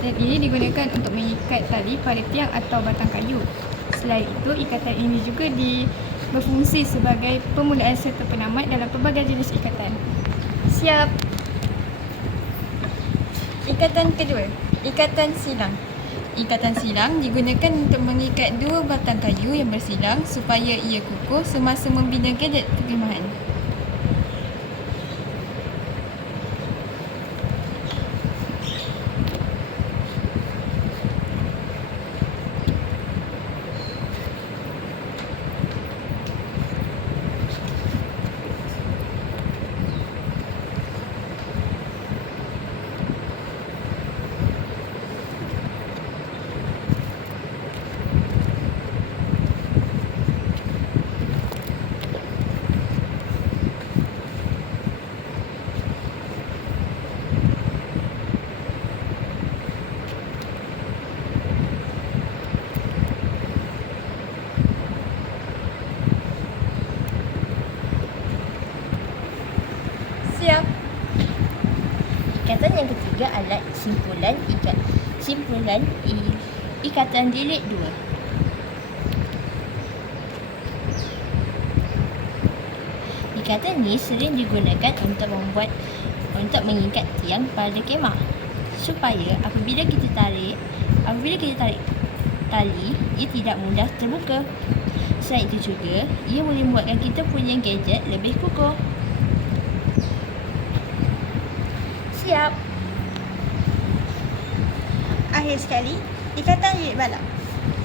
Dan ini digunakan untuk mengikat tali pada tiang atau batang kayu. Selain itu, ikatan ini juga berfungsi sebagai permulaan serta penamat dalam pelbagai jenis ikatan. Siap! Ikatan kedua, ikatan silang. Ikatan silang digunakan untuk mengikat dua batang kayu yang bersilang supaya ia kukuh semasa membina gadget perkhemahan. Siap! Ikatan yang ketiga adalah ikatan lilit dua. Ikatan ini sering digunakan untuk mengikat tiang pada kemah supaya apabila kita tarik tali, ia tidak mudah terbuka. Selain itu juga, ia boleh membuatkan kita punya gadget lebih kukuh. Siap! Akhir sekali, ikatan lilit balap.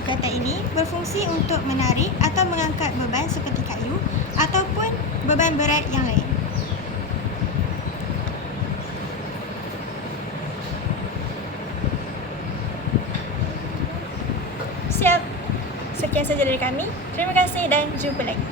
Ikatan ini berfungsi untuk menarik atau mengangkat beban seperti kayu ataupun beban berat yang lain. Siap! Sekian sahaja dari kami. Terima kasih dan jumpa lagi.